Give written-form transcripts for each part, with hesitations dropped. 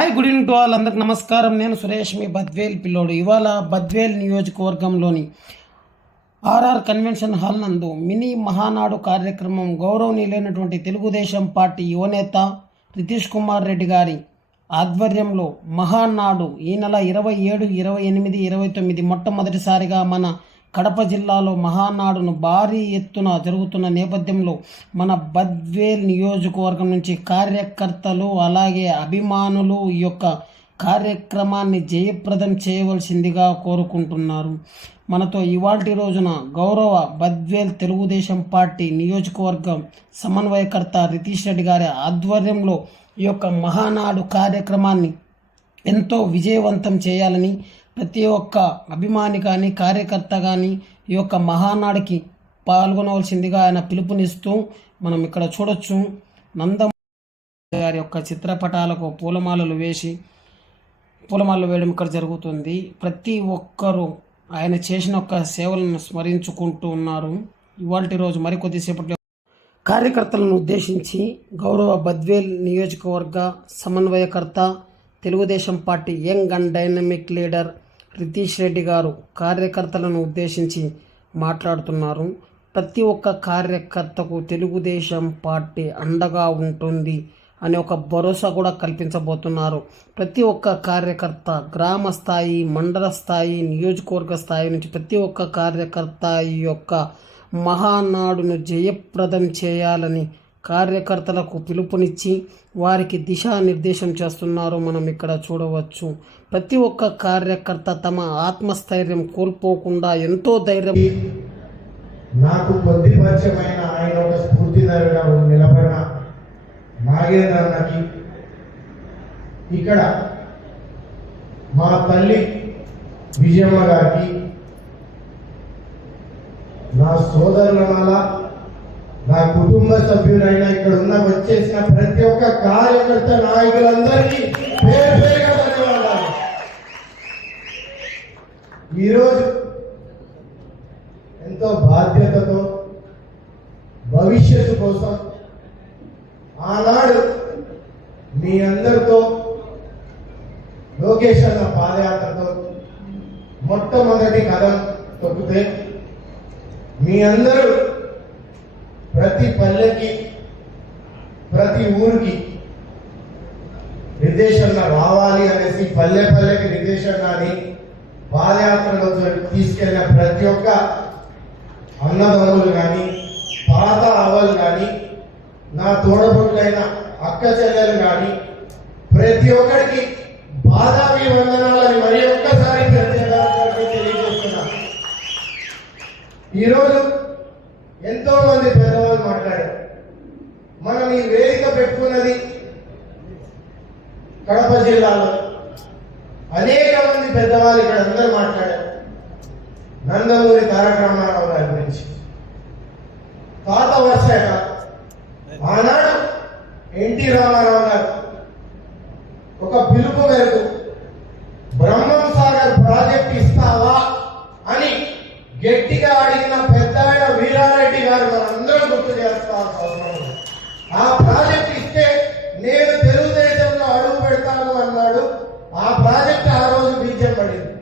Hi, good evening to all. అందరికి నమస్కారం. నేను సురేష్, మీ బద్వేల్ పిల్లోడు. ఇవాళ బద్వేల్ నియోజకవర్గంలోని ఆర్ఆర్ కన్వెన్షన్ హాల్ నందు మినీ మహానాడు కార్యక్రమం గౌరవనీయులైనటువంటి తెలుగుదేశం పార్టీ యువనేత రితీష్ కుమార్ రెడ్డి గారి ఆధ్వర్యంలో మహానాడు ఈ నెల 27, 28, 29 మొట్టమొదటిసారిగా మన కడప జిల్లాలో మహానాడును భారీ ఎత్తున జరుగుతున్న నేపథ్యంలో మన బద్వేల్ నియోజకవర్గం నుంచి కార్యకర్తలు అలాగే అభిమానులు ఈ యొక్క కార్యక్రమాన్ని జయప్రదం చేయవలసిందిగా కోరుకుంటున్నారు. మనతో ఇవాల్టి రోజున గౌరవ బద్వేల్ తెలుగుదేశం పార్టీ నియోజకవర్గం సమన్వయకర్త రితీష్ రెడ్డి గారి ఆధ్వర్యంలో ఈ యొక్క మహానాడు కార్యక్రమాన్ని ఎంతో విజయవంతం చేయాలని ప్రతి ఒక్క అభిమాని కానీ కార్యకర్త కానీ ఈ యొక్క మహానాడుకి పాల్గొనవలసిందిగా ఆయన పిలుపునిస్తూ మనం ఇక్కడ చూడొచ్చు. నందమూరి గారి యొక్క చిత్రపటాలకు పూలమాలలు వేయడం ఇక్కడ జరుగుతుంది. ప్రతి ఒక్కరూ ఆయన చేసిన ఒక సేవలను స్మరించుకుంటూ ఉన్నారు. ఇవాల్టి రోజు మరికొద్దిసేపట్లో కార్యకర్తలను ఉద్దేశించి గౌరవ బద్వేల్ నియోజకవర్గ సమన్వయకర్త Telugu Desam party young and dynamic leader Ritesh Reddy గారు కార్యకర్తలను ఉద్దేశించి మాట్లాడుతున్నారు. ప్రతి ఒక్క కార్యకర్తకు తెలుగుదేశం పార్టీ అండగా ఉంటుంది అనే ఒక భరోసా కూడా కల్పించబోతున్నారు. ప్రతి ఒక్క కార్యకర్త గ్రామ స్థాయి, మండల స్థాయి, నియోజకవర్గ స్థాయి నుంచి ప్రతి ఒక్క కార్యకర్త ఈ యొక్క మహానాడును జయప్రదం చేయాలని కార్యకర్తలకు పిలుపునిచ్చి వారికి దిశానిర్దేశం చేస్తున్నారు. మనం ఇక్కడ చూడవచ్చు. ప్రతి ఒక్క కార్యకర్త తమ ఆత్మస్థైర్యం కోల్పోకుండా ఎంతో ధైర్యం. నాకు కొద్ది పరిచయమైన ఆయన ఒక స్ఫూర్తిదారుగా నిలబడిన నాగేంద్ర అన్నకి, ఇక్కడ మా తల్లి విజయమ్మ గారికి, నా సోదరుల నా కుటుంబ సభ్యులైన ఇక్కడ ఉన్న వచ్చేసిన ప్రతి ఒక్క కార్యకర్త నాయకులందరికీ పేరు పేరుగా ధన్యవాదాలు. ఈరోజు ఎంతో బాధ్యతతో భవిష్యత్తు కోసం ఆనాడు మీ అందరితో లోకేష్ అన్న పాదయాత్రతో మొట్టమొదటి కథం తొక్కితే మీ అందరూ ప్రతి పల్లెకి ప్రతి ఊరికి నిర్దేశంగా రావాలి అనేసి పల్లె పల్లెకి నిర్దేశంగా పాదయాత్రలో తీసుకెళ్ళిన ప్రతి ఒక్క అన్నదమ్ములు కానీ పాత అవ్వలు కానీ నా తోడబుట్లైన అక్క చెల్లెలు కానీ ప్రతి ఒక్కరికి బాదామి వందనాలని మరి ఒక్కసారి తెలియజేస్తున్నా. ఈరోజు ఎంతో మంది పెద్దవాళ్ళు మాట్లాడారు. మనం ఈ వేదిక పెట్టుకున్నది కడప జిల్లాలో అనేక మంది పెద్దవాళ్ళు ఇక్కడ అందరూ మాట్లాడారు. నందమూరి తారక రామారావు గారి గురించి, తాత వర్షాక ఆనాడు ఎన్టీ రామారావు గారు ఒక పిలుపు మేరకు బ్రహ్మం సాగర్ ప్రాజెక్ట్ ఇస్తావా అని గట్టిగా అడిగిన పెద్ద ఆయన వీరారెడ్డి గారు మనందరం గుర్తు చేస్తాం. ఆ ప్రాజెక్ట్ ఇస్తే నేను తెలుగుదేశంలో అడుగు పెడతాను అన్నాడు. ఆ ప్రాజెక్ట్ ఆ రోజు బీజం పడింది.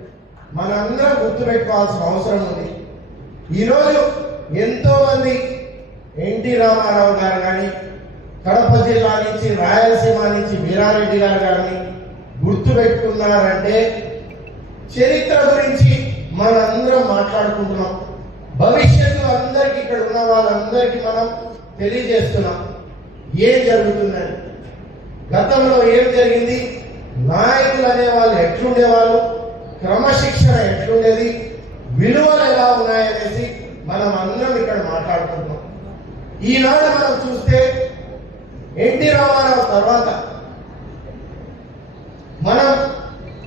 మనందరం గుర్తుపెట్టుకోవాల్సిన అవసరం ఉంది. ఈరోజు ఎంతో మంది ఎన్టీ రామారావు గారు కానీ, కడప జిల్లా నుంచి, రాయలసీమ నుంచి వీరారెడ్డి గారు కానీ గుర్తుపెట్టుకున్నారంటే చరిత్ర గురించి మనందరం మాట్లాడుకుంటున్నాం. భవిష్యత్తు అందరికి ఇక్కడ ఉన్న వాళ్ళందరికీ మనం తెలియజేస్తున్నాం ఏం జరుగుతుందని. గతంలో ఏం జరిగింది, నాయకులు అనేవాళ్ళు ఎట్లుండేవాళ్ళు, క్రమశిక్షణ ఎట్లుండేది, విలువలు ఎలా ఉన్నాయనేసి మనం అందరం ఇక్కడ మాట్లాడుకుంటున్నాం. ఈనాడు మనం చూస్తే ఎన్టీ రామారావు తర్వాత మనం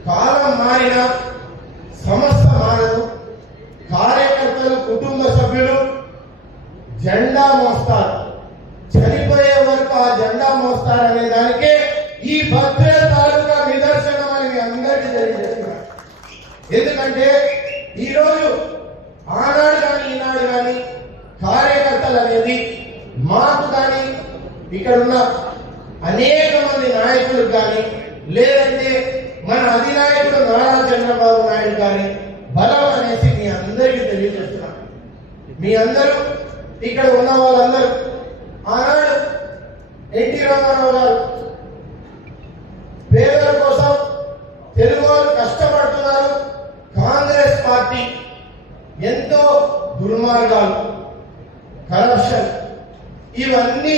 కాలం మారిన సమస్త మారదు. కార్యకర్తలు, కుటుంబ సభ్యులు జెండా మోస్తారు, చనిపోయే వరకు ఆ జెండా మోస్తారు అనే దానికే ఈ బద్వేల్ తాలూకా నిదర్శనం అని మీ అందరికీ తెలియజేస్తున్నారు. ఎందుకంటే ఈరోజు ఆనాడు కానీ ఈనాడు కానీ కార్యకర్తలు అనేది మాకు కానీ ఇక్కడ ఉన్న అనేక మంది నాయకులకు కానీ లేదంటే మన అధినాయకుడు నారా చంద్రబాబు నాయుడు గారి బలం అనేసి మీ అందరికీ తెలియజేస్తున్నాను. మీ అందరూ ఇక్కడ ఉన్న వాళ్ళందరూ ఆనాడు ఎన్టీ రామారావు గారు పేదల కోసం తెలుగు వాళ్ళు కష్టపడుతున్నారు, కాంగ్రెస్ పార్టీ ఎంతో దుర్మార్గాలు, కరప్షన్ ఇవన్నీ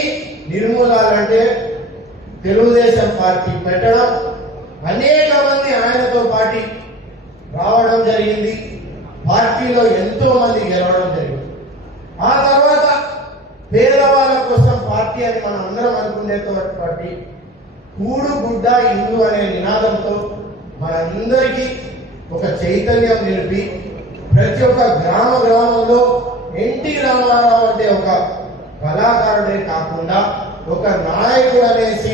నిర్మూలాలంటే తెలుగుదేశం పార్టీ పెట్టడం, అనేక మంది ఆయనతో పార్టీ రావడం జరిగింది, పార్టీలో ఎంతో మంది గెలవడం జరిగింది. ఆ తర్వాత పేదవాళ్ళ కోసం పార్టీ అని మనం అందరం అనుకునేటువంటి పార్టీ కూడు గుడ్డ ఇల్లు అనే నినాదంతో మనందరికీ ఒక చైతన్యం నిలిపి ప్రతి ఒక్క గ్రామంలో ఎన్టీ రామారావు అంటే ఒక కళాకారుడే కాకుండా ఒక నాయకుడు అనేసి,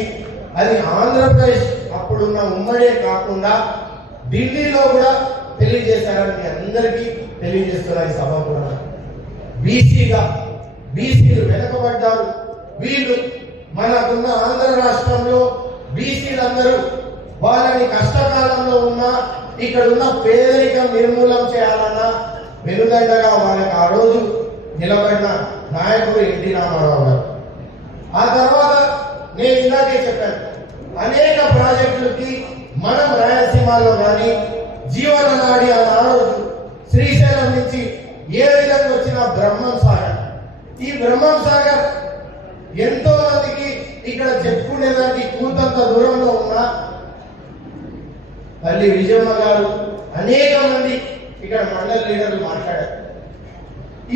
అది ఆంధ్రప్రదేశ్ అప్పుడున్న ఉమ్మడే కాకుండా ఢిల్లీలో కూడా తెలియజేశారని మీ అందరికీ తెలియజేస్తున్నారు. ఈ సభ కూడా బీసీలు వెనకబడ్డారు. వీళ్ళు మనకున్న ఆంధ్ర రాష్ట్రంలో బీసీలందరూ వాళ్ళని కష్టకాలంలో ఉన్న ఇక్కడ ఉన్న పేదరికం నిర్మూలన చేయాలన్నా వెనుదండగా వాళ్ళకి ఆ రోజు నిలబడిన నాయకుడు ఎన్టీ రామారావు గారు. ఆ తర్వాత నేను ఇందాకే చెప్పాను, అనేక ప్రాజెక్టులకి మనం రాయలసీమలో కానీ జీవన నాడి ఆ రోజు శ్రీశైలం నుంచి ఏ విధంగా వచ్చిన బ్రహ్మం సాగర్, ఈ బ్రహ్మం సాగర్ ఎంతో మందికి ఇక్కడ చెప్పుకునేదానికి కూతంత దూరంలో ఉన్న తల్లి విజయమ్మ గారు, అనేక మంది ఇక్కడ మండల లీడర్లు మాట్లాడారు.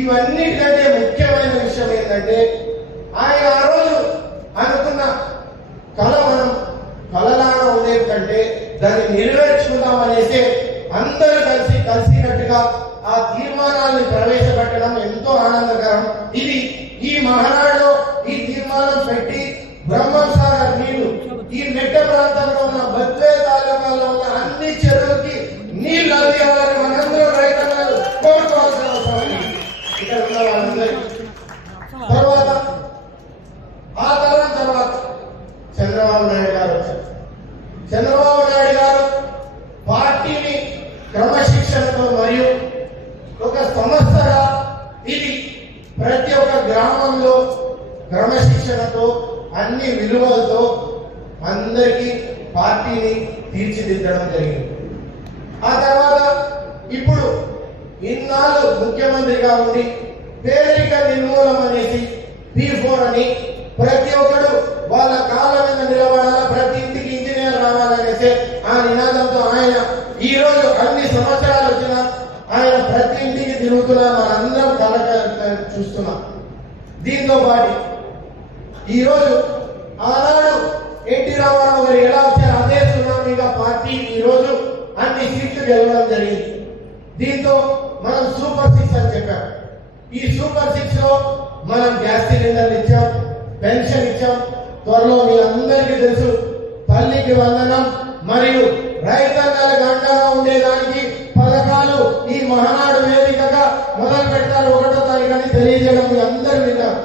ఇవన్నిటికంటే ముఖ్యమైన విషయం ఏంటంటే ఆయన ఆ రోజు అనుకున్న కళ మనం కళలాగా ఉండేది కంటే దాన్ని నెరవేర్చుకుందాం అనేసి అందరూ కలిసికట్టుగా ఆ తీర్మానాన్ని ప్రవేశపెట్టడం ఎంతో ఆనందకరం. ఇది ఈ మహానాడులో ఈ తీర్మానం పెట్టి బ్రహ్మం సాగర్ నీళ్లు ఈ మెట్ట ప్రాంతంలో ఉన్న బద్వేల్ తాలూకాలో ఉన్న అన్ని చెరువులకి నీళ్లు అందివ్వాలని మనందరూ రైతులు కోరుకోవాల్సిన అవసరం ఉంది ఇక్కడ ఉన్న వాళ్ళందరూ. ఆ తర్వాత చంద్రబాబు నాయుడు గారు వచ్చారు. చంద్రబాబు నాయుడు గారు పార్టీని క్రమశిక్షణతో మరియు ఒక సంస్థగా ఇది ప్రతి ఒక్క గ్రామంలో క్రమశిక్షణతో అన్ని విలువలతో అందరికీ పార్టీని తీర్చిదిద్దడం జరిగింది. ఆ తర్వాత ఇప్పుడు ఇన్నాళ్ళు ముఖ్యమంత్రిగా ఉండి పేదరిక నిర్మూలన అనేసి P4 అని ప్రతి ఒక్కరు వాళ్ళ కాళ్ళ మీద నిలబడాలా, ప్రతి ఇంటికి ఇంజనీర్ రావాలనేసి ఆ నినాదంతో ఆయన ఈ రోజు అన్ని సంవత్సరాలు వచ్చినా ఆయన ప్రతి ఇంటికి తిరుగుతున్నా మనందరం కళ చూస్తున్నాం. దీంతో పాటు ఈరోజు ఆనాడు ఎన్టీ రామారావు గారు ఎలా వచ్చారు అదే సునామీగా పార్టీ ఈరోజు అన్ని సీట్లు గెలవడం జరిగింది. దీంతో మనం సూపర్ 6 అని చెప్పాం. ఈ సూపర్ 6 లో మనం గ్యాస్ సిలిండర్లు ఇచ్చాం, పెన్షన్ ఇచ్చాం. త్వరలో మీ అందరికీ తెలుసు తల్లికి వందనం మరియు రైతన్నలకు అండగా ఉండేదానికి పథకాలు ఈ మహానాడు వేదికగా మొదలు పెట్టారు 1వ తారీఖు అని తెలియజేయడం మీ అందరూ విన్నారు.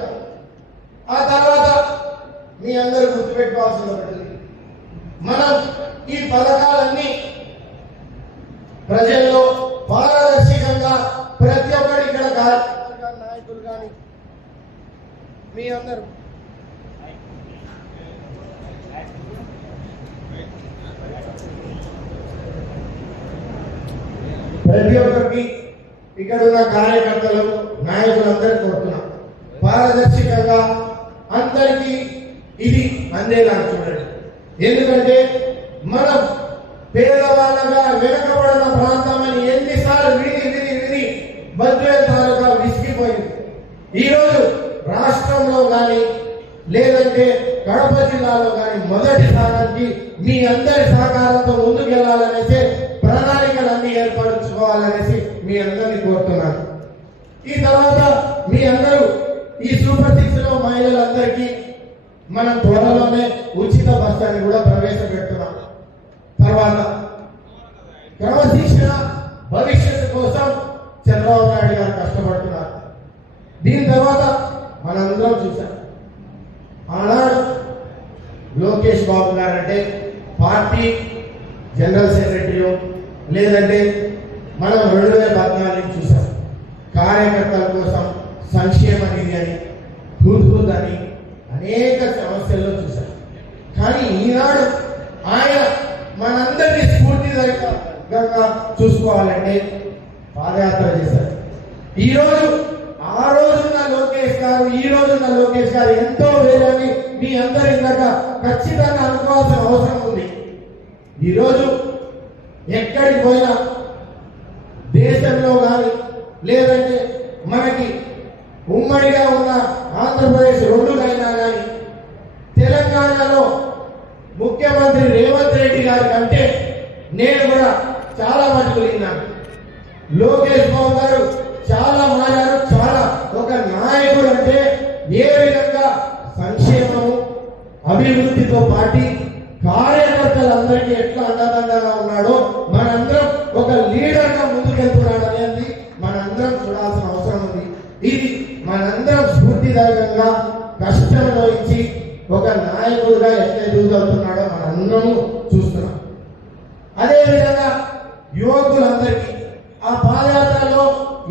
ఆ తర్వాత మీ అందరూ గుర్తుపెట్టుకోవాల్సిన ఒకటి, మనం ఈ పథకాలన్నీ ప్రజల్లో పారదర్శకంగా ప్రతి ఒక్కరు ఇక్కడ నాయకులు కానీ మీ అందరూ ప్రతి ఒక్కరికి ఇక్కడ ఉన్న కార్యకర్తలు నాయకులందరూ కోరుతున్నాం పారదర్శకంగా అందరికీ ఇది అందేలా చూడండి. ఎందుకంటే మనం పేదవాళ్ళగా వెనకబడిన ప్రాంతం అని ఎన్నిసార్లు విని బద్వేల్ తాలూకా విసిగిపోయింది. ఈరోజు రాష్ట్రంలో కానీ లేదంటే కడప జిల్లాలో కానీ మొదటి స్థానానికి మీ అందరి సహకారంతో ముందుకెళ్లాలనేసి ప్రణాళికలన్నీ ఏర్పరచుకోవాలనేసి మీ అందరినీ కోరుతున్నాను. ఈ తర్వాత మీ అందరూ ఈ సూపర్ 6 లో మహిళలందరికీ మనం త్వరలోనే ఉచిత బస్సుని కూడా ప్రవేశపెడుతున్నాం. తర్వాత క్రమశిక్షణ భవిష్యత్తు కోసం చంద్రబాబు నాయుడు గారు కష్టపడుతున్నారు. దీని తర్వాత మనందరం చూసాం ఆనాడు లోకేష్ బాబు గారు అంటే పార్టీ జనరల్ సెక్రటరీ లేదంటే మనం 2014 చూసాం కార్యకర్తల కోసం సంక్షేమ నిధి అని హుద్హుద్ అని అనేక సమస్యల్లో చూసాం. కానీ ఈనాడు ఆయన మనందరినీ స్ఫూర్తిదాయకంగా చూసుకోవాలంటే పాదయాత్ర చేశారు. ఈరోజు ఆ రోజున్న లోకేష్ గారు ఈ రోజున్న లోకేష్ గారు ఎంతో వేరని మీ అందరి ఇందాక ఖచ్చితంగా అనుకోవాల్సిన అవసరం ఉంది. ఈరోజు ఎక్కడికి పోయినా దేశంలో కానీ లేదంటే మనకి ఉమ్మడిగా ఉన్న ఆంధ్రప్రదేశ్ రెండునైనా కానీ తెలంగాణలో ముఖ్యమంత్రి రేవంత్ రెడ్డి గారి కంటే నేను కూడా చాలా మటుకు విన్నాను. లోకేష్ బాబు గారు చాలా మారారు. చాలా ఒక నాయకుడు అంటే ఏ విధంగా సంక్షేమము అభివృద్ధితో పాటు కార్యకర్తలందరికీ ఎట్లా అండదండగా ఉన్నాడో మనందరం ఒక లీడర్ గా ముందుకెళ్తున్నాడు అనేది మనందరం చూడాల్సిన అవసరం ఉంది. ఇది మనందరం స్ఫూర్తిదాయకంగా కష్టంలో ఇచ్చి ఒక నాయకుడిగా ఎట్లా ఎదుగుతున్నాడో మనందరము చూస్తున్నాం. అదేవిధంగా యువకులందరికీ ఆ పాదయాత్రలో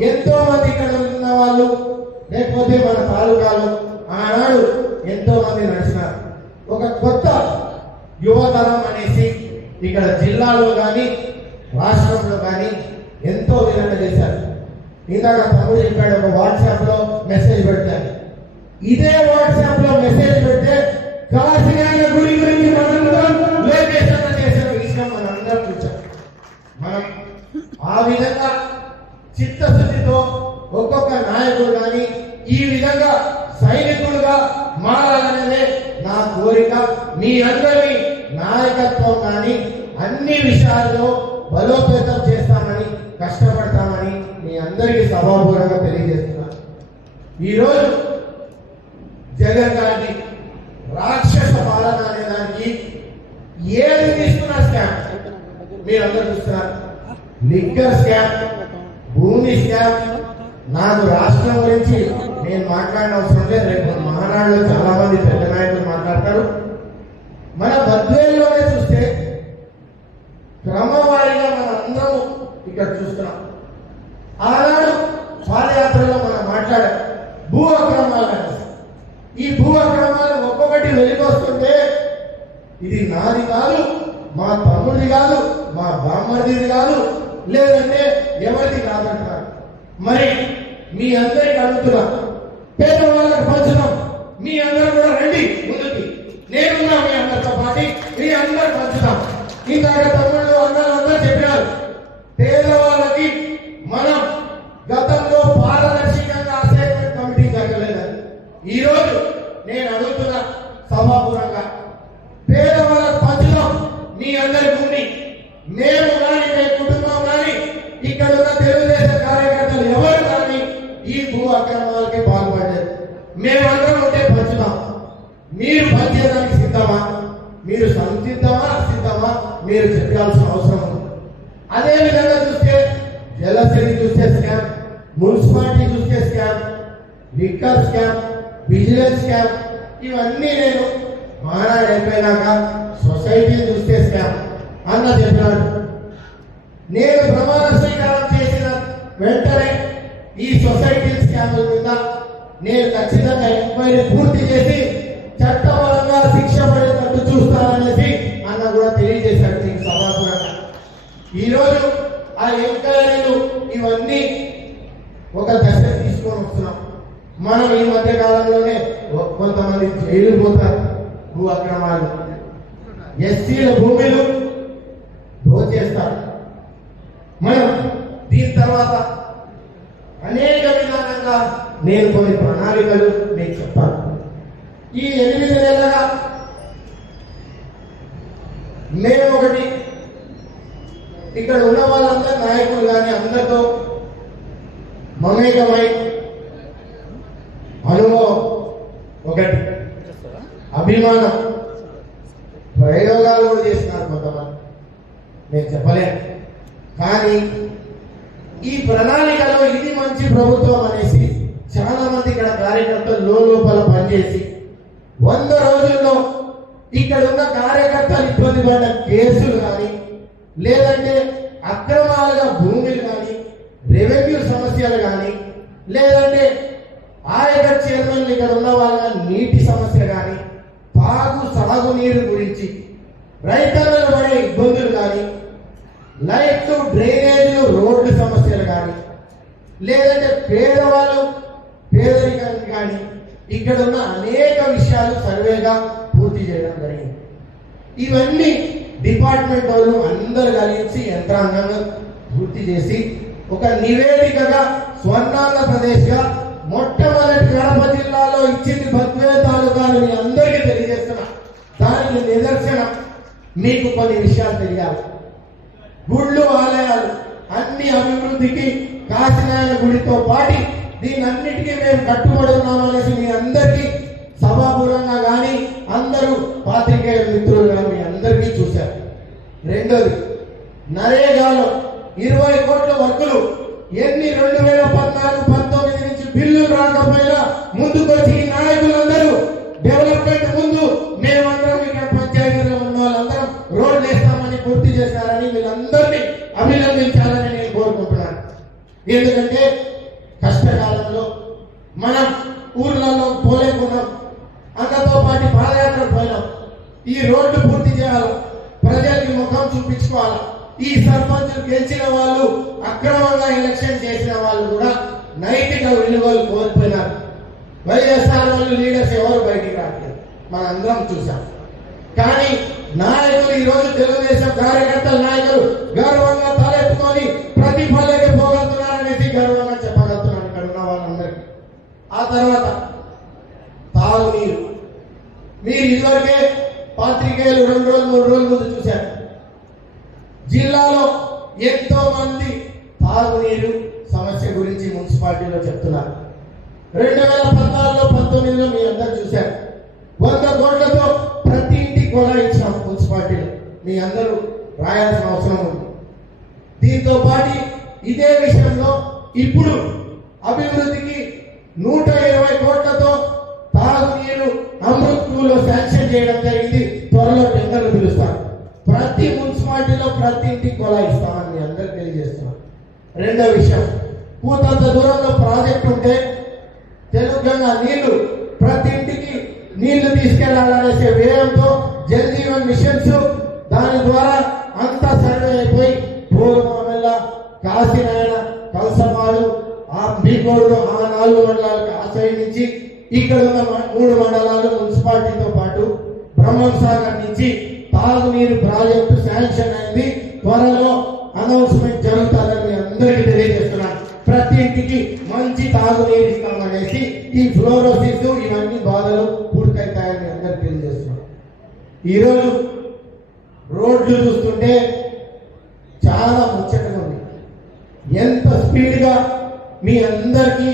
ఎంతో మంది ఇక్కడ ఉన్న వాళ్ళు లేకపోతే మన తాలూకాలో ఆనాడు ఎంతో మంది నడిచినారు. ఒక కొత్త యువతరం అనేసి ఇక్కడ జిల్లాలో కానీ రాష్ట్రంలో కానీ ఎంతో విధంగా చేశారు. ఇందాక తమ్ముడు చెప్పాడు ఒక వాట్సాప్ లో మెసేజ్ పెట్టారు. ఇదే వాట్సాప్ లో మెసేజ్ పెడితే కాశీనాయన గుడి గురించి మనందరం లోకేషన్ చేసిన విషయం మనందరం చూసాం. మనం ఆ విధంగా చిత్తశుద్ధితో ఒక్కొక్క నాయకుడు కానీ ఈ విధంగా సైనికులుగా మారాలనేదే నా కోరిక. మీ అందరి నాయకత్వం కానీ అన్ని విషయాల్లో బలోపేతం చేస్తామని కష్టపడతామని మీ అందరికీ సభాపూర్వకంగా తెలియజేస్తున్నాను. ఈరోజు జగన్ గారి రాక్షస పాలన అనే దానికి ఏది తీసుకున్న స్కామ్ మీరందరూ చూస్తున్నారు. లిక్కర్ స్కామ్, భూమి స్కామ్. నాకు రాష్ట్రం గురించి నేను మాట్లాడిన అవసరం లేదు. రేపు మహానాడులో చాలా మంది పెద్ద నాయకులు మాట్లాడతారు. మన బద్వేల్లోనే చూస్తే క్రమవారీగా మన అందరం ఇక్కడ చూస్తున్నాం. ఆనాడు పాదయాత్రలో మనం మాట్లాడాం భూ అక్రమాలు. ఈ భూ అక్రమాలు ఒక్కొక్కటి వెలికొస్తుంటే ఇది నాది కాదు, మా తమ్ముడిది కాదు, మా బామ్మడిది కాదు, లేదంటే ఎవరిది కాదంటారు. మరి మీ అందరికి అడుగుతున్నా, పేదవాళ్ళకు పంచడం మీ అందరూ కూడా రండి ముందుకి. నేనున్నా మీ అందరితో పాటు మీ అందరు పంచుతాం. ఇందాక తమ్ముళ్ళు అందరూ చెప్పినారు పేదవాళ్ళకి మనం గతంలో పారదర్శకంగా అసెస్మెంట్ కమిటీ జరగలేదని. ఈరోజు నేను అడుగుతున్నా సభాపూర్వంగా పేదవాళ్ళకు పంచుదాం మీ అందరి భూమి. మేము కానీ మీ కుటుంబం కానీ ఇక్కడ ఉన్న తెలుగుదేశం కార్యకర్తలు ఎవరు కానీ ఈ భూ అక్రమాలకి పాల్పడలేదు. మేమందరం ఉంటే పంచుదాం. మీరు పనిచేయడానికి సిద్ధమా? మీరు సిద్ధమా మీరు చెప్పాల్సిన అవసరం ఉంది. అదే విధంగా చూస్తే జలశ్రీ చూస్తే స్కామ్, మున్సిపాలిటీ చూస్తే scam, liquor scam, vigilance scam, ఇవన్నీ నేను మహానాడు అయిపోయినాక సొసైటీ చూస్తే స్కామ్ అన్న చెప్పినాడు. నేను ప్రమాణ స్వీకారం చేసిన వెంటనే ఈ సొసైటీ స్కామ్ల మీద నేను ఖచ్చితంగా ఎంక్వైరీ పూర్తి చేసి చట్టపరంగా శిక్ష పడేటట్టు చూస్తాననేసి అన్న కూడా తెలియజేశాడు మీకు సభాపూర్వకంగా. ఈరోజు ఆ ఎంక్వైరీలు ఇవన్నీ ఒక దశ తీసుకొని వస్తున్నాం. మనం ఈ మధ్య కాలంలోనే కొంతమంది జైలు పోతారు భూ అక్రమాలు, ఎస్సీల భూమిలు దోచేస్తారు. మనం దీని తర్వాత అనేక విధానంగా నేను కొన్ని ప్రణాళికలు మీకు చెప్తాను. ఈ 8 నెలలుగా మేము ఒకటి ఇక్కడ ఉన్న వాళ్ళందరూ నాయకులు కానీ అందరితో మమేకమై అనుభవం ఒకటి, అభిమానం, ప్రయోగాలు కూడా చేసినారు కొంతమంది, నేను చెప్పలేను. కానీ ఈ ప్రణాళికలో ఇది మంచి ప్రభుత్వం అనేసి చాలా మంది ఇక్కడ కార్యకర్తలు లోపల పనిచేసి 100 రోజుల్లో ఇక్కడ ఉన్న కార్యకర్తలు ఇబ్బంది పడ్డ కేసులు కానీ, లేదంటే అక్రమాలుగా భూములు కానీ, రెవెన్యూ సమస్యలు కానీ, లేదంటే ఆయకట్ చైర్మన్లు ఇక్కడ ఉన్న వాళ్ళ నీటి సమస్య కానీ, సాగునీరు గురించి, రైతన్నలు పడే ఇబ్బందులు కానీ, లైట్లు, డ్రైనేజీలు, రోడ్డు సమస్యలు కానీ, లేదంటే పేదరికం కానీ, ఇక్కడ ఉన్న అనేక విషయాలు సర్వేగా పూర్తి చేయడం జరిగింది. ఇవన్నీ డిపార్ట్మెంట్ వాళ్ళు అందరు కలిసి యంత్రాంగంగా పూర్తి చేసి ఒక నివేదికగా స్వర్ణాంధ్రప్రదేశ్గా మొట్టమొదటి కడప జిల్లాలో ఇచ్చింది బద్వేల్ తాలూకాలు మీ అందరికీ తెలియజేస్తున్నా. దానికి నిదర్శనం మీకు కొన్ని విషయాలు తెలియాలి. గుళ్ళు, ఆలయాలు అన్ని అభివృద్ధికి కాశీనారాయణ గుడితో పాటు దీనన్నిటికీ మేము కట్టుబడి ఉన్నామనేసి మీ అందరికీ సభాపూర్వంగా కానీ అందరూ పాత్రికేయ మిత్రులు కానీ మీ అందరికీ చూశారు. రెండోది, నరేగాలో 20 కోట్ల వర్కులు ఎన్ని 2014-19 నుంచి బిల్లులు రాకపోయినా ముందుకొచ్చి ఈ నాయకులందరూ డెవలప్మెంట్ ముందు మేమందరం ఇక్కడ పంచాయతీలో ఉన్న వాళ్ళందరం రోడ్లు వేస్తామని పూర్తి చేశారని వీళ్ళందరినీ అభినందించాలని నేను కోరుకుంటున్నాను. ఎందుకంటే కష్టకాలంలో మనం ఊర్లలో పోలేకున్నాం, అందరితో పాటు పాదయాత్ర పోయినాం. ఈ రోడ్డు పూర్తి చేయాలి, ప్రజలకి ముఖం చూపించుకోవాలి. ఈ సర్పంచులు గెలిచిన వాళ్ళు, అక్రమంగా ఎలక్షన్ చేసిన వాళ్ళు కూడా నైతిక విలువలు కోల్పోయినారు. వైఎస్ఆర్ వాళ్ళు లీడర్స్ ఎవరు బయటికి రావట్లేదు, మనం అందరం చూసాం. కానీ నాయకులు ఈరోజు తెలుగుదేశం కార్యకర్తల నాయకులు గర్వంగా తలెత్తుకొని ప్రతి పల్లెకి పోగలుగుతున్నారనేసి గర్వంగా చెప్పగలుగుతున్నారు ఇక్కడ ఉన్న వాళ్ళందరికీ. ఆ తర్వాత తాగునీరు, మీరు ఇదివరకే పాత్రికేయులు 2 రోజులు 3 రోజుల ముందు చూశారు. జిల్లాలో ఎంతో మంది తాగునీరు సమస్య గురించి మున్సిపాలిటీలో చెప్తున్నారు. 2014-19లో మీ అందరు చూశారు. 100 కోట్లతో ప్రతి ఇంటికి కూడా ఇచ్చాం మున్సిపాలిటీలో, మీ అందరూ రాయాల్సిన అవసరం ఉంది. దీంతో పాటు ఇదే విషయంలో ఇప్పుడు అభివృద్ధికి 120 కోట్లతో తాగునీరు అమృత్లో శాంక్షన్ చేయడం జరిగింది. త్వరలో టెండర్లు పిలుస్తారు. ప్రతి మున్సిపాలిటీలో ప్రతి ఇంటికి కూడా ఇస్తామని మీ అందరూ తెలియజేస్తున్నాం. రెండో విషయం, కూతంత దూరంలో ప్రాజెక్ట్ ఉంటే తెలుగుగా నీళ్లు ప్రతి ఇంటికి నీళ్లు తీసుకెళ్లాలనేసే వ్యయంతో జల్ జీవన్ మిషన్స్ దాని ద్వారా అంతా సర్వే అయిపోయి పూర్వమెల్ల కాశీనాయన, కలసపాడు, ఆ బీకోడు, ఆ 4 మండలాలకు ఆశ్రయించి ఇక్కడ ఉన్న 3 మండలాలు మున్సిపాలిటీతో పాటు బ్రహ్మం సాగర్ నుంచి తాగునీరు ప్రాజెక్టు శాంక్షన్ అయింది. త్వరలో అనౌన్స్మెంట్ జరుగుతుందని అందరికీ తెలియజేస్తున్నాను. ప్రతి ఇంటికి మంచి తాగునీరు ఇస్తామనేసి ఈ ఫ్లోరోసిస్ ఇవన్నీ బాధలు పూర్తవుతాయని అందరికీ తెలియజేస్తున్నాను. ఈరోజు రోడ్లు చూస్తుంటే చాలా ముచ్చటగా ఉంది. ఎంత స్పీడ్గా మీ అందరికీ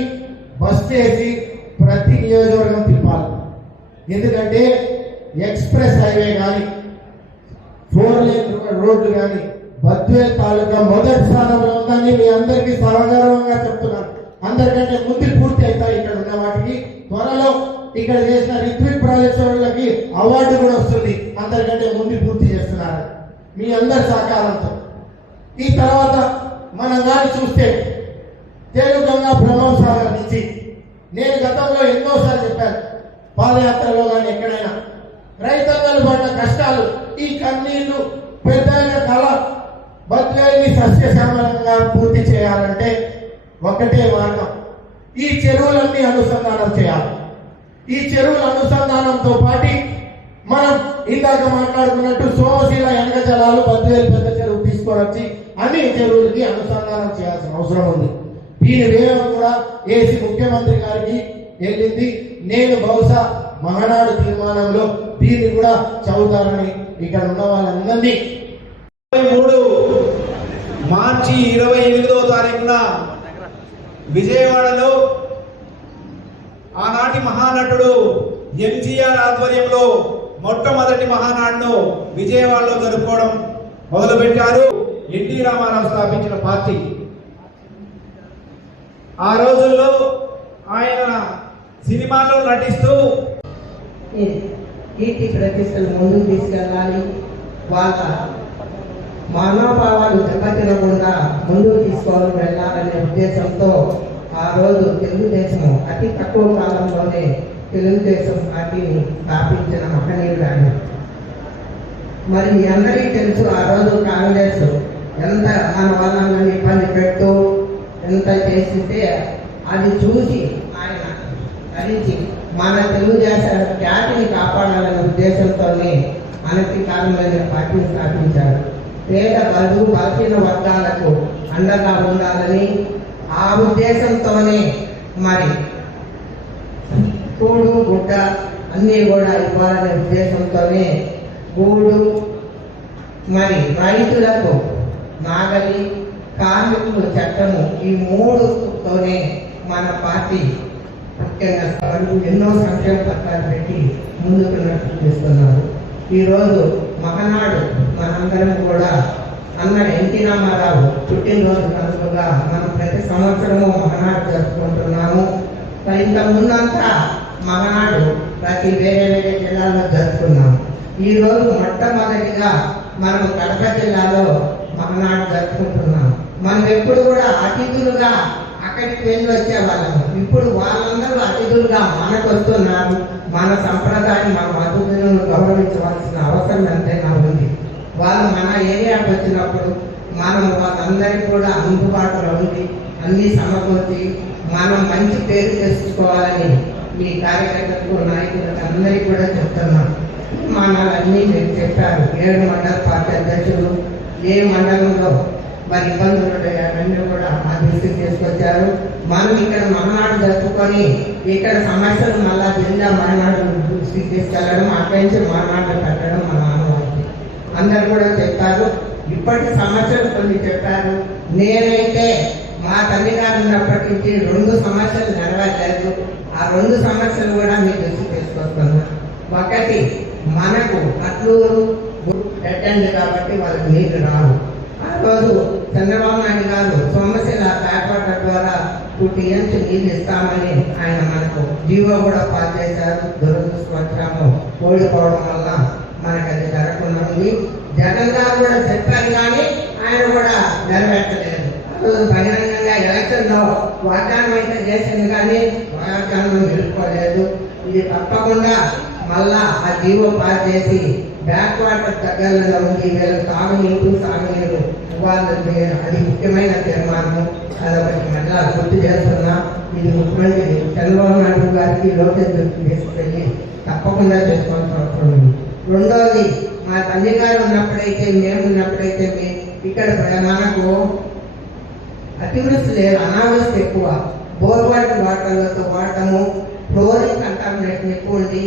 బస్ చేసి ప్రతి నియోజకవర్గం తిప్పాలి. ఎందుకంటే ఎక్స్ప్రెస్ హైవే కానీ 4 లేన్ రోడ్లు కానీ బద్వేల్ తాలూకా మొదటి స్థానంలో ఉందని మీ అందరికీ సగర్వంగా చెప్తున్నాను. అందరికంటే ముందు పూర్తి అవుతాయి ఇక్కడ ఉన్న వాటికి. త్వరలో ఇక్కడ చేసిన రిట్రీట్ ప్రాజెక్ట్స్ వాళ్ళకి అవార్డు కూడా వస్తుంది, అందరికంటే ముందు పూర్తి చేస్తున్నారు మీ అందరి సహకారంతో. ఈ తర్వాత మనం కానీ చూస్తే తెలుగుగా బ్రహ్మం సాగర్ నుంచి నేను గతంలో ఎన్నోసార్లు చెప్పాను, పాదయాత్రలో కానీ ఎక్కడైనా రైతన్నలు పడిన కష్టాలు, ఈ కన్నీళ్లు పెద్ద కళ బద్వేల్ని సస్యశ్యామలంగా పూర్తి చేయాలంటే ఒకటే మార్గం, ఈ చెరువులన్నీ అనుసంధానం చేయాలి. ఈ చెరువుల అనుసంధానంతో పాటు మనం ఇందాక మాట్లాడుకున్నట్టు సోమశీల వెనక జలాలు బద్వేలు పెద్ద చెరువు తీసుకొని వచ్చి అన్ని చెరువులకి అనుసంధానం చేయాల్సిన అవసరం ఉంది. దీని వేగం కూడా ఏసీ ముఖ్యమంత్రి గారికి వెళ్ళింది. నేను బహుశా మహానాడు తీర్మానంలో దీన్ని కూడా చదువుతారని ఇక్కడ ఉన్న వాళ్ళందరినీ 23 మార్చి 28వ తారీఖున విజయవాడలో ఆనాటి మహానటుడు ఎంజీఆర్ ఆధ్వర్యంలో మొట్టమొదటి మహానాడును విజయవాడలో జరుపుకోవడం మొదలుపెట్టారు. ఎన్టీ రామారావు స్థాపించిన పార్టీ. ఆ రోజుల్లో ఆయన సినిమాలో నటిస్తూ కీర్తి ప్రతిష్టలు ముందుకు తీసుకెళ్ళాలి, వాళ్ళ మనోభావాలు దెబ్బతినకుండా ముందుకు తీసుకొని వెళ్ళాలనే ఉద్దేశంతో ఆ రోజు తెలుగుదేశం అతి తక్కువ కాలంలోనే తెలుగుదేశం పార్టీని స్థాపించిన మహనీయుడు ఆయన. మరి మీ అందరికీ తెలుసు, ఆ రోజు కాంగ్రెస్ ఎంత మన వాళ్ళని ఇబ్బంది పెడుతూ ఎంత చేసింటే అది చూసి ఆయన భరించి మన తెలుగుదేశం ఖ్యాతిని కాపాడాలనే ఉద్దేశంతోనే అనతి కాలంలో పార్టీని స్థాపించారు. పేద బడుగు బలహీన వర్గాలకు అండగా ఉండాలని ఆ ఉద్దేశంతోనే మరి కూడు గుడ్డ అన్నీ కూడా ఇవ్వాలనే ఉద్దేశంతోనే గూడు, మరి రైతులకు నాగలి, కార్మికులు చట్టము, ఈ మూడుతోనే మన పార్టీ ముఖ్యంగా ఎన్నో సంక్షేమ పథకాలు పెట్టి ముందుకు నడిపిస్తున్నారు. ఈరోజు మహనాడు మనందరం కూడా అన్న ఎన్టీ రామారావు పుట్టినరోజు కనుకగా మనం ప్రతి సంవత్సరము మహనాడు జరుపుకుంటున్నాము. ఇంత ముందంతా మహనాడు ప్రతి వేరే వేరే జిల్లాలో జరుపుకున్నాము. ఈరోజు మొట్టమొదటిగా మనం కడప జిల్లాలో మహనాడు జరుపుకుంటున్నాం. మనం ఎప్పుడు కూడా అతిథులుగా అక్కడికి వెళ్ళి వచ్చేవాళ్ళము. ఇప్పుడు వాళ్ళందరూ అతిథులుగా మనకు వస్తున్నారు. మన సంప్రదాయం, మన అతిథులను గౌరవించవలసిన అవసరం ఎంతైనా ఉంది. వాళ్ళు మన ఏరియాకి వచ్చినప్పుడు మనం వాళ్ళందరికీ కూడా అందుబాటులో ఉండి అన్నీ సమకూర్చి మనం మంచి పేరు తెచ్చుకోవాలని ఈ కార్యకర్తలకు, నాయకులకు అందరికీ కూడా చెప్తున్నాం. అన్నీ మీరు చెప్పారు. 7 మండల పార్టీ అధ్యక్షులు ఏ మండలంలో మరి ఇబ్బందులు అవన్నీ కూడా మా దృష్టికి తీసుకొచ్చారు. మనం ఇక్కడ మహనాడు జరుపుకొని ఇక్కడ సమస్యలు మళ్ళా జిల్లా మహనాడు దృష్టికి తీసుకెళ్ళడం, అక్కడి నుంచి మహనాడు పెట్టడం మన ఆనవాయితీ. అందరు కూడా చెప్పారు. ఇప్పటి సమస్యలు కొన్ని చెప్పారు. నేనైతే మా తల్లి గారు ఉన్నప్పటి నుంచి 2 సమస్యలు నెరవేర్లేదు. ఆ 2 సమస్యలు కూడా మీ దృష్టికి తీసుకొస్తున్నా. ఒకటి, మనకు అట్లూరు పెట్టండి కాబట్టి వాళ్ళకి నీళ్లు రావు. ఆ రోజు చంద్రబాబు నాయుడు గారు సోమశిల బ్యాక్వాటర్ ద్వారా 2 TMC నీళ్ళు ఇస్తామని ఆయన మనకు జీవో కూడా పాస్ చేశారు. దురదృష్టవశాత్తు ఓడిపోవడం వల్ల మనకు అది జరగకుండా ఉంది. జగన్ గారు కూడా చెప్పారు కానీ ఆయన కూడా నెరవేర్చలేదు. ఆ రోజు బహిరంగంగా ఎలక్షన్లో వాగ్దానం అయితే చేసింది కానీ వాగ్దానం నిలుపుకోలేదు. ఇది తప్పకుండా మళ్ళా ఆ జీవో పాస్ చేసి బ్యాక్ వాటర్ దగ్గరలో ఉంది వీళ్ళకి సాగునీరు ఇవ్వాలంటే అది ముఖ్యమైన తీర్మానం. అదొకటి మళ్ళా గుర్తు చేస్తున్నా. ఇది ముఖ్యమంత్రి చంద్రబాబు నాయుడు గారికి లోకేష్ తీసుకెళ్ళి తప్పకుండా చేసుకోవాల్సిన అవసరం ఉంది. రెండోది, మా తల్లి గారు ఉన్నప్పుడైతే, మేము ఉన్నప్పుడైతే ఇక్కడ మనకు అతివృష్టి లేదు, అనావృష్టి ఎక్కువ. బోర్వాటర్ వాటర్లతో వాడటము, ఫ్లోరిన్ కంటామినేషన్ ఎక్కువ ఉంది.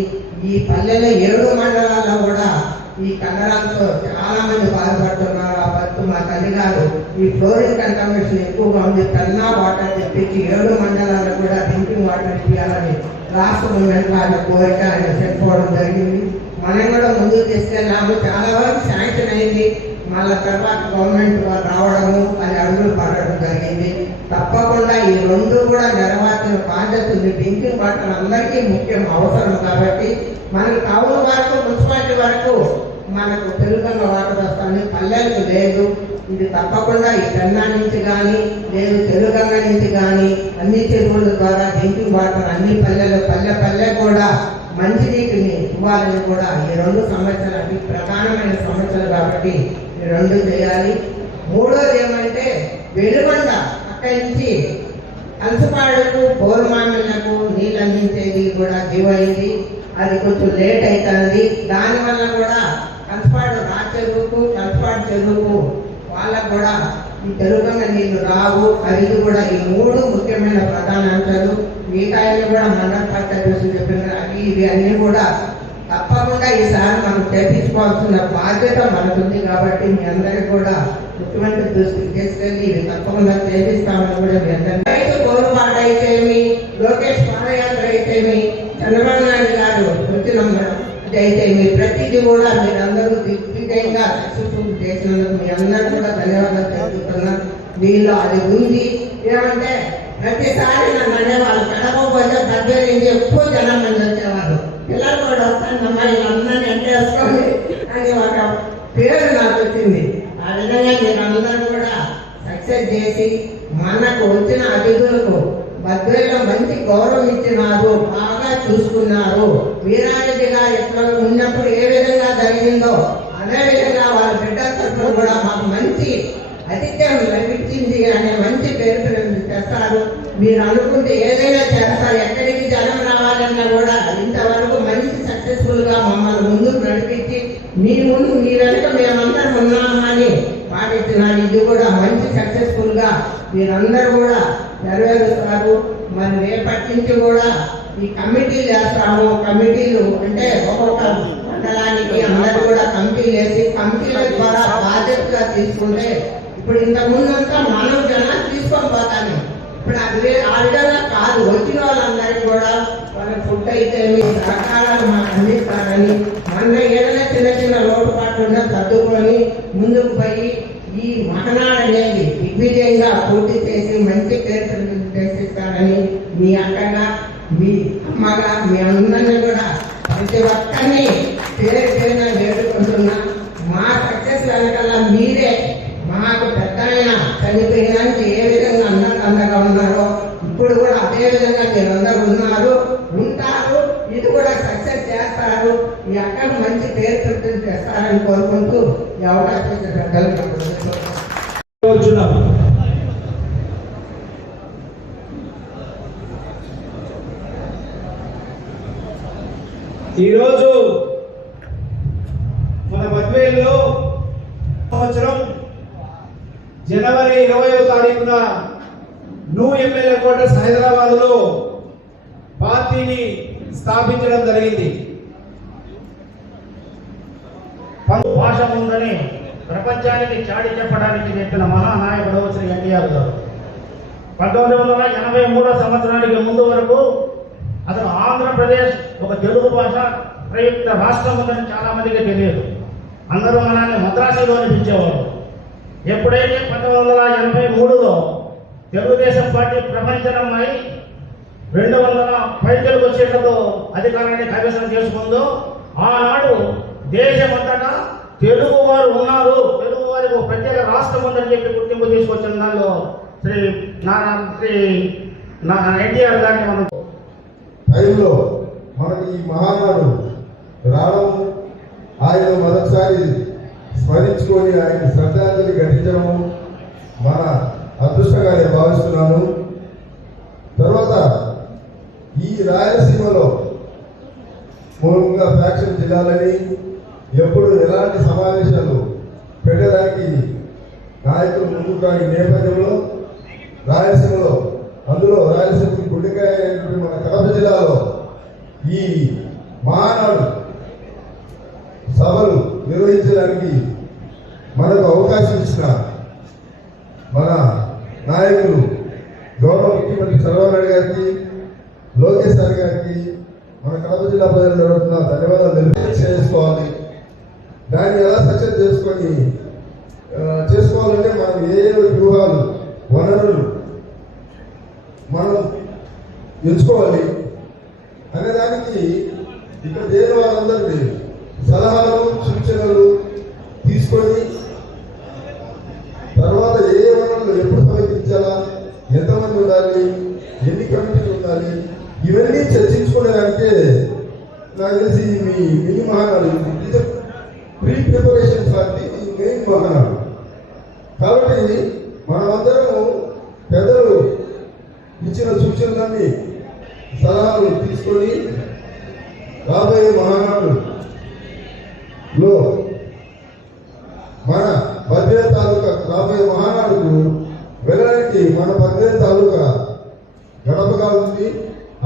ఈ పల్లెలో 7 మండలాల్లో కూడా ఈ కండరాలతో చాలా మంది బాధపడుతున్నారు. ఆ పట్టు మా తల్లి గారు ఈ ఫ్లోరిన్ కంటామినేషన్ ఎక్కువగా ఉంది, కన్నా వాటర్ తెప్పించి 7 మండలాల్లో కూడా డ్రింకింగ్ వాటర్ ఇవ్వాలని రాష్ట్ర గవర్నమెంట్లో ఆయన కోరిక ఆయన చెప్పుకోవడం జరిగింది. మనం కూడా ముందుకు తీసుకెళ్ళాము. చాలా వరకు శాంక్షన్ అయింది. మళ్ళా తర్వాత గవర్నమెంట్ రావడము, అది అడుగులు పడడం జరిగింది. తప్పకుండా ఈ 2 కూడా నెరవేర్చిన బాధ్యత ఉంది. డ్రింకింగ్ వాటర్ అందరికీ ముఖ్యం, అవసరం. కాబట్టి మనకి టౌన్ వరకు, మున్సిపాలిటీ వరకు మనకు తెలుగంగా వాటర్ వస్తుంది, పల్లెలకు లేదు. ఇది తప్పకుండా ఈ పెన్నా నుంచి కానీ లేదు తెలుగంగా నుంచి కానీ అన్ని చెరువుల ద్వారా డ్రింకింగ్ వాటర్ అన్ని పల్లె కూడా మంచినీటిని ఇవ్వాలని కూడా ఈ 2 సమస్యలు అతి ప్రధానమైన సమస్యలు కాబట్టి ఈ 2 చేయాలి. మూడోది ఏమంటే వెలుగొండ అక్కడి నుంచి అలసపాడుకు బోరుమామిళ్లకు నీళ్ళు అందించేది కూడా జీవో అయింది. అది కొంచెం లేట్ అవుతుంది. దానివల్ల కూడా కలసపాడు చెరువుకు కలసపాడు చెరువుకు వాళ్ళకు కూడా ఈ తెలుగంగా నీళ్లు రావు. అది కూడా ఈ 3 ముఖ్యమైన ప్రధాన అంశాలు. మిగతాయి కూడా మండల పార్టీ దృష్టి చెప్పినారు. ఇవి అన్నీ కూడా తప్పకుండా ఈసారి మనం చేపించుకోవాల్సిన బాధ్యత మనకుంది. కాబట్టి మీ అందరికీ కూడా ముఖ్యమంత్రి దృష్టికి తీసుకెళ్ళి ఇవి తప్పకుండా చేపిస్తామని కూడా మీ అందరికీ. రైతు పోరుబాటు అయితేమి, లోకేష్ పాదయాత్ర అయితేమి, చంద్రబాబు నాయుడు గారు వచ్చిన అయితేమి, ప్రతిదీ కూడా మీరందరూ దిగ్విజయంగా సక్సెస్ఫుల్ చేసినందుకు మీ అందరూ కూడా ధన్యవాదాలు తెలుపుతున్నాను. వీళ్ళు అది ఉంది. ఏమంటే ప్రతిసారి నన్ను అనేవాళ్ళు కడప పోతే 10,000 ఎక్కువ జనం మంది వచ్చేవారు. పిల్లలు కూడా వస్తానమ్మా వీళ్ళందరినీ ఎంటేసుకోండి అని ఒక పేరు నాకు వచ్చింది. ఆ విధంగా మీరందరూ కూడా సక్సెస్ చేసి మనకు వచ్చిన అతిథులకు బద్వేల్లో మంచి గౌరవం ఇచ్చినారు, బాగా చూసుకున్నారు. వీరారెడ్డి గారు ఎక్కడ ఉన్నప్పుడు ఏ విధంగా జరిగిందో అదే విధంగా వాళ్ళ బిడ్డల తరఫున కూడా మాకు మంచి అతిథ్యం లభించింది అనే మంచి పేరు తెస్తారు. మీరు అనుకుంటే ఏదైనా చేస్తారు. ఎక్కడికి జనం రావాలన్నా కూడా ఇంతవరకు మంచి సక్సెస్ఫుల్ గా మమ్మల్ని ముందుకు నడిపించి మీ ముందు మీ వెనక మేమందరం ఉన్నామని పాటిస్తున్నారు. ఇది కూడా మంచి సక్సెస్ఫుల్ గా మీరందరూ కూడా నెరవేరుస్తారు. మరి రేపటి నుంచి కూడా ఈ కమిటీలు వేస్తాము. కమిటీలు అంటే ఒక్కొక్క మండలానికి అందరూ కూడా కమిటీలు వేసి కమిటీల ద్వారా బాధ్యతగా తీసుకుంటే ఇప్పుడు ఇంతకు ముందంతా మనం జనాలు తీసుకొని పోతాను. ఇప్పుడు అది ఆ విధంగా కాదు. వచ్చిన వాళ్ళందరికీ కూడా వాళ్ళ ఫుడ్ అయితే సహకారాలు మాకు అందిస్తారని మన ఏదైనా చిన్న చిన్న లోటుపాట్లున్నా సర్దుకొని ముందుకు పోయి ఈ మహనాడు అనేది దిగ్విజయంగా పూర్తి చేసి మంచి పేరు చేసిస్తారని మీ అక్కగా మీ అమ్మగా మీ అందరినీ కూడా ప్రతి ఒక్కరిని పేరున వేడుకుంటున్నా. మా సక్సెస్ వెనకాల మీరే మాకు పెద్ద ఆయన చనిపోయినానికి ఏ విధంగా అండగా ఉన్నారో ఇప్పుడు కూడా అదే విధంగా మీరందరూ ఉన్నారు, ఉంటారు. ఇది కూడా సక్సెస్ చేస్తారు. మీ అక్కకు మంచి పేరు ప్రతిష్ఠ చేస్తారని కోరుకుంటూ ఈ అవకాశం పెద్దలు ఈరోజు మన బద్వేల్లో సంవత్సరం జనవరి 20వ తారీఖున న్యూ ఎమ్మెల్యే క్వార్టర్స్ హైదరాబాద్ లో పార్టీని స్థాపించడం జరిగింది. భాష ఉందని ప్రపంచానికి చాటి చెప్పడానికి చెప్పిన మహానాయకుడు శ్రీ ఎన్టీఆర్ గారు 1983 సంవత్సరానికి ముందు వరకు అసలు ఆంధ్రప్రదేశ్ ఒక తెలుగు భాష ప్రయుక్త రాష్ట్రం ఉందని చాలా మందికి తెలియదు. అందరూ మనల్ని మద్రాసులో పిలిచేవారు. ఎప్పుడైతే 1983లో తెలుగుదేశం పార్టీ ప్రపంచమై 200 పైసలకు వచ్చేటతో అధికారాన్ని కైవసం చేసుకుందో ఆనాడు దేశమంతటా తెలుగు వారు ఉన్నారు, తెలుగు వారికి ఒక ప్రత్యేక రాష్ట్రం ఉందని చెప్పి గుర్తింపు తీసుకొచ్చిన దానిలో శ్రీ ఎన్టీఆర్ గారిని మనం టైంలో మనకి ఈ మహానాడు రావడం, ఆయన మొదటిసారి స్మరించుకొని ఆయన శ్రద్ధాంజలి ఘటించడం మన అదృష్టంగా నేను భావిస్తున్నాను. తర్వాత ఈ రాయలసీమలో మూలంగా ఫ్యాక్షన్ జిల్లాలని ఎప్పుడు ఎలాంటి సమావేశాలు పెట్టడానికి నాయకులు ముందుకు రాని నేపథ్యంలో రాయలసీమలో, అందులో రాయలసీమకి గుండెకాయ అయినటువంటి మన కడప జిల్లాలో ఈ మహానాడు సభలు నిర్వహించడానికి మనకు అవకాశం ఇచ్చిన మన నాయకులు గౌరవ ముఖ్యమంత్రి చంద్రబాబు నాయుడు గారికి, లోకేష్ సార్ గారికి, మన కడప జిల్లా ప్రజలు జరుగుతున్న ధన్యవాదాలు చేసుకోవాలి. దాన్ని ఎలా సక్సెస్ చేసుకోవాలంటే మనం ఏ వ్యూహాలు, వనరులు మనం ఎంచుకోవాలి అనేదానికి ఇక్కడ దేని వాళ్ళందరినీ సలహాలు, సూచనలు తీసుకొని తర్వాత ఏ వనరులు ఎప్పుడు సమీక్షించాలా, ఎంతమంది ఉండాలి, ఎన్ని కమిటీలు ఉండాలి, ఇవన్నీ చర్చించుకునేదానికే నాకు తెలిసి మీ mini Mahanadu pre preparation for the main Mahanadu. కాబట్టి మనమందరం పెద్దలు ఇచ్చిన సూచనలన్నీ సలహాలు తీసుకొని రాబోయే మహానాడులో మన బద్వేల్ తాలూకా రాబోయే మహానాడుకు వెళ్ళడానికి మన బద్వేల్ తాలూకా గడపగా ఉంది.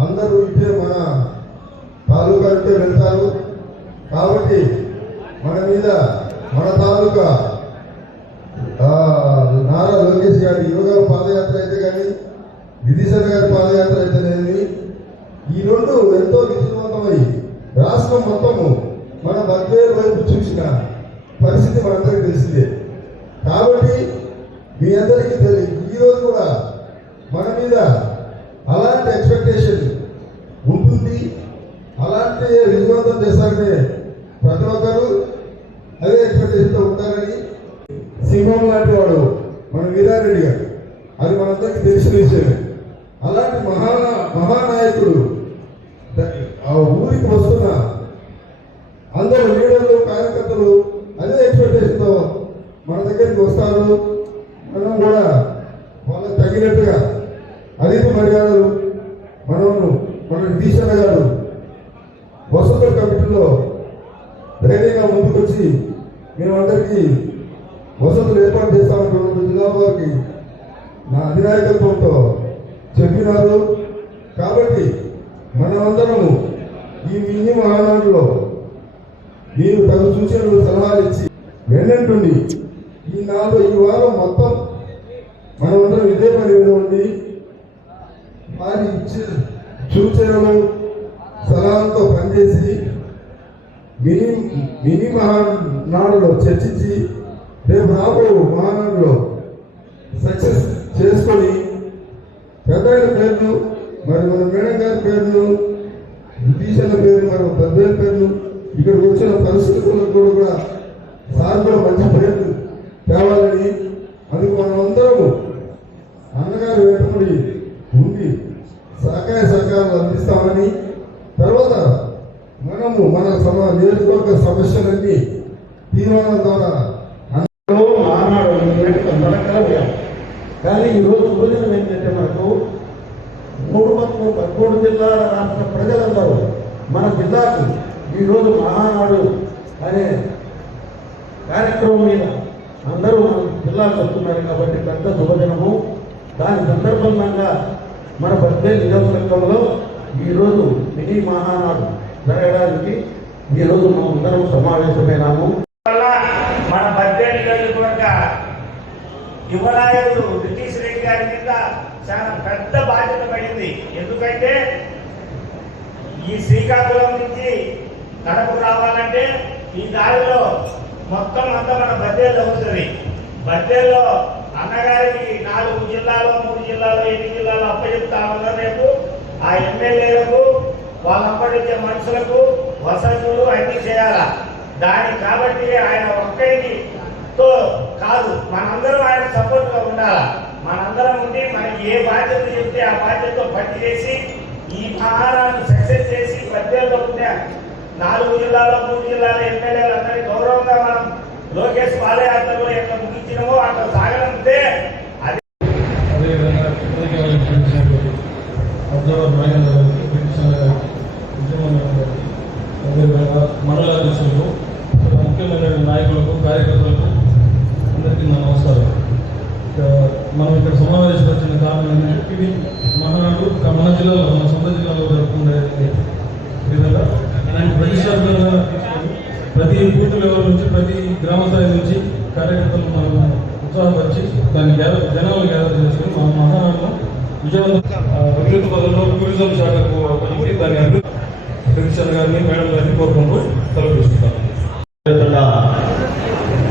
అందరూ ఇటే మన తాలూకా ఇటే వెళ్తారు. కాబట్టి మన మీద మన తాలూకా నారా లోకేష్ గారి యువగారు పాదయాత్ర అయితే కానీ, విధిశర్ గారి పాదయాత్ర అయితేనేమి, ఈ రెండు ఎంతో విజయవంతమై రాష్ట్రం మొత్తము మన బద్వేల్ వైపు చూసిన పరిస్థితి మనందరికీ తెలిసిందే. కాబట్టి మీ అందరికీ తెలియదు, ఈరోజు కూడా మన మీద అలాంటి ఎక్స్పెక్టేషన్ ఉంటుంది. అలాంటి విజయవంతం సింహం లాంటి వాడు మన వీరారెడ్డి గారు, అది మనందరికీ తెలిసిన విషయమే. అలాంటి మహానాయకుడు ఆ ఊరికి వస్తున్న అందరూ లీడర్లు కార్యకర్తలు అదే ఎక్స్పెక్టేషన్తో మన దగ్గరికి వస్తారు. మనం కూడా వాళ్ళకి తగినట్టుగా అతిథి మర్యాదలు మన ఈశ్వర గారు వసతుల కమిటీలో ధైర్యంగా ముందుకొచ్చి మేమందరికీ వసతులు ఏర్పాటు చేస్తామని జిల్లావారికి నా అధినాయకత్వంతో చెప్పినారు. కాబట్టి మనమందరము ఈ మినీ మహానాడులో మీరు తగు సూచనలు సలహాలు ఇచ్చి వెన్నంటుండి ఈ వారం మొత్తం మనమందరం ఇదే పని మీద ఉండి వారి ఇచ్చిన సూచనలు సలహాలతో పనిచేసి మినీ మహానాడులో చర్చించి రేపు రాబో మహానాడులో సక్సెస్ చేసుకొని పెద్దల పేర్లు మరి మన మేడం గారి పేర్లు టీచర్ల పేర్లు మరి పెద్దల పేర్లు ఇక్కడికి వచ్చిన పరిస్థితులకు కూడా సార్ కూడా మంచి పేర్లు తేవాలని అందుకు మనమందరము అన్నగారు వెంటబడి ఉండి సహకార సహకారాలు అందిస్తామని తర్వాత మనము మన నియోజకవర్గ సమస్యలన్నీ తీర్మానం ద్వారా మానాడు కానీ ఈరోజు భోజనం ఏంటంటే మనకు 3 జిల్లాల రాష్ట్ర ప్రజలందరూ మన జిల్లాకు ఈరోజు మహానాడు అనే కార్యక్రమం మీద అందరూ మన జిల్లాకు వస్తున్నారు కాబట్టి పెద్ద శుభదినము. దాని సందర్భంగా మన బద్వేల్ నియోజకవర్గంలో ఈరోజు మినీ మహానాడు జరగడానికి ఈరోజు మనం అందరం సమావేశమైనాము. మన బద్వేల్ నియోజకవర్గ యువనాయకుడు బ్రిటిష్ రెడ్డి గారి మీద చాలా పెద్ద బాధ్యత పడింది. ఎందుకంటే ఈ శ్రీకాకుళం నుంచి కడపకు రావాలంటే ఈ దారిలో మొత్తం అంతా మన బద్వేల్లో ఉంటుంది. బద్వేల్లో అన్నగారికి 4 జిల్లాలో 3 జిల్లాలో 8 జిల్లాలో అప్పచెప్తా ఉన్నారు. రేపు ఆ ఎమ్మెల్యేలకు వాళ్ళప్పటిచ్చే మనుషులకు వసతులు అన్ని చేయాలా. దానికి కాబట్టి ఆయన ఒక్కడితో కాదు, మనందరం ఆయన సపోర్ట్గా ఉండాలా. మనందరం ఉండి మనకి ఏ బాధ్యత చెప్తే ఆ బాధ్యతతో పనిచేసి ఈ మహానాన్ని సక్సెస్ చేసి బద్వేల్లో ఉండే 4 జిల్లాలో 3 జిల్లాల ఎమ్మెల్యేలు అందరినీ గౌరవంగా మనం లోకేష్ పాదయాత్రలో ఎట్లా ముగించినమో అట్లా సాగనంతే. అది మండల అధ్యక్షులకు, ముఖ్యమైన నాయకులకు, కార్యకర్తలకు అందరికీ నా నమస్కారం. మనం ఇక్కడ సమావేశం వచ్చిన కారణం ఏంటంటే ఇది మహానాడు మన జిల్లాలో, మన సొంత జిల్లాలో జరుపుకునే విధంగా ప్రతిష్టాత్మకంగా ప్రతి బూత్ లెవెల్ నుంచి ప్రతి గ్రామ స్థాయి నుంచి కార్యకర్తలు మనం ఉత్సాహపరిచి దాన్ని జనాలు గ్యాదర్ చేసుకుని మన మహానాడులో విజయవంతం అభివృద్ధి పదంలో టూరిజం శాఖకు కలిపి దాన్ని అభివృద్ధి కమిషనర్ గారిని, మేడం గారిని కోరుకుంటూ తలపిస్తున్నాను.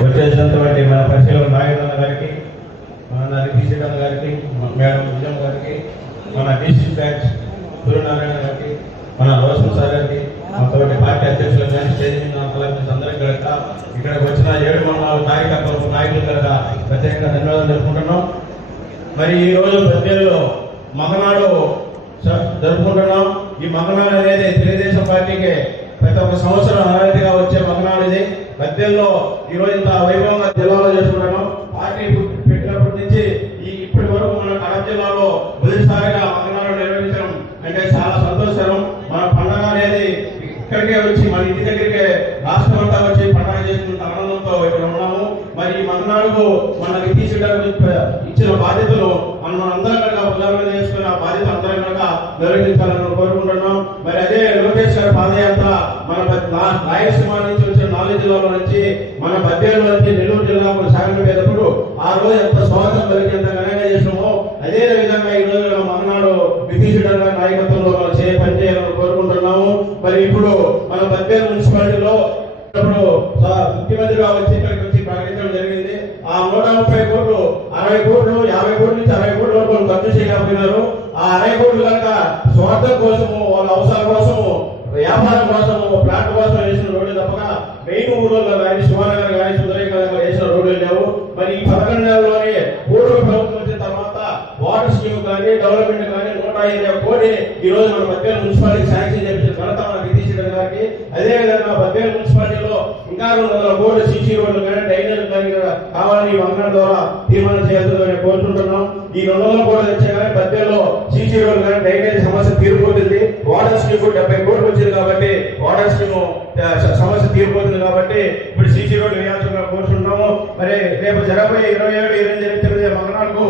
వచ్చేసినటువంటి మన పరిశీలన నాగేంద్ర గారికి, మన రితీశ్వర గారికి, మేడం విజయం గారికి, మన డిస్ట్రిక్ట్ బ్యాంక్ సూర్యనారాయణ గారికి, మన రోషన్ సార్ గారికి, మొత్తం పార్టీ అధ్యక్షులు కానీ స్టేజ్ మీద అందరికీ కనుక ఇక్కడికి వచ్చిన 7 మండలాల కార్యకర్తలకు, నాయకులు కనుక ప్రత్యేకంగా ధన్యవాదాలు జరుపుకుంటున్నాం. మరి ఈరోజు బద్వేల్లో మహానాడు జరుపుకుంటున్నాం. ఈ మహానాడు అనేది తెలుగుదేశం పార్టీకి ప్రతి ఒక్క సంవత్సరం ఆరాధిగా వచ్చే మహానాడు ఇది. బద్వేల్లో ఈరోజు ఇంత వైభవంగా జిల్లాలో చేసుకుంటున్నాం. పార్టీ పెట్టినప్పటి నుంచి ఇప్పటి వరకు మన కడప జిల్లాలో మొదటిసారిగా మహానాడు నిర్వహించడం అంటే చాలా సంతోషకరం. మన పండుగ అనేది ఇక్కడికే వచ్చి మన ఇంటి దగ్గరికే రాష్ట్రం అంతా వచ్చి పండుగ చేసుకుంటున్న ఆనందంతో ఇక్కడ ఉన్నాము. మరి ఈ మహానాడుకు మన రితీశ్వరకు ఇచ్చిన బాధ్యతలు మనం అందరం కనుక ఉదాహరణ చేసుకుని ఆ బాధ్యత అందరం కనుక నిర్వహించాలని కోరుకుంటున్నాం. మరి అదే లోకేష్ గారి పాదయాత్ర మన రాయలసీమ నుంచి వచ్చిన 4 జిల్లాల నుంచి మన బద్వేలు నుంచి నెల్లూరు జిల్లాకు సాగనపోయేటప్పుడు ఆ రోజు ఎంత స్వాగతం కలిగి ఎంత ఘనంగా చేసినామో అదే విధంగా ఈ రోజు మహానాడు విధీషుడు నాయకత్వంలో మనం పనిచేయాలని కోరుకుంటున్నాము. మరి ఇప్పుడు మన బద్వేలు మున్సిపాలిటీలో ముఖ్యమంత్రిగా వచ్చి ఇక్కడికి వచ్చి ప్రకటించడం జరిగింది. ఆ 130 కోట్లు 60 కోట్లు 50 కోట్ల నుంచి 60 కోట్ల వరకు ఖర్చు చేయకపోయినారు. ఆ 60 కోట్లు కనుక స్వార్థం కోసము, వాళ్ళ అవసరాల కోసము, వ్యాపారం కోసము, ప్లాట్ కోసం వేసిన రోడ్డు తప్పగా మెయిన్ ఊళ్ళలో కానీ శివానగర్ కానీ సుందరయ్య వేసిన రోడ్లు లేవు. మరి ఈ 11 నెలల్లోనే పూర్వ ప్రభుత్వం వచ్చిన తర్వాత వాటర్ స్కీమ్ కానీ డెవలప్మెంట్ కానీ 150 కోటి ఈ రోజు మన బద్వేలు మున్సిపాలిటీ శాంక్షన్ చేయించిన ఘనత మన నితీష్ రెడ్డి గారికి. అదేవిధంగా బద్వేలు మున్సిపాలిటీలో ఇంకా 200 కోట్లు సీసీ రోడ్లు కానీ డ్రైనేజ్ కానీ కావాలని మంగళ ద్వారా తీర్మానం చేయాలని కోరుకుంటున్నాం. ఈ 200 కోట్లు తెచ్చే కానీ బద్వేల్లో సీసీ రోడ్లు కానీ డ్రైనేజ్ సమస్య తీరిపోతుంది. వాటర్ స్కీమ్ 70 కోట్లు వచ్చింది కాబట్టి వాటర్ స్కీమ్ సమస్య తీరిపోతుంది కాబట్టి ఇప్పుడు సీసీ రోడ్లు వేయాల్సిందిగా కోరుకుంటున్నాము. మరి రేపు జరగబోయే 27, 28 మంగళాలకు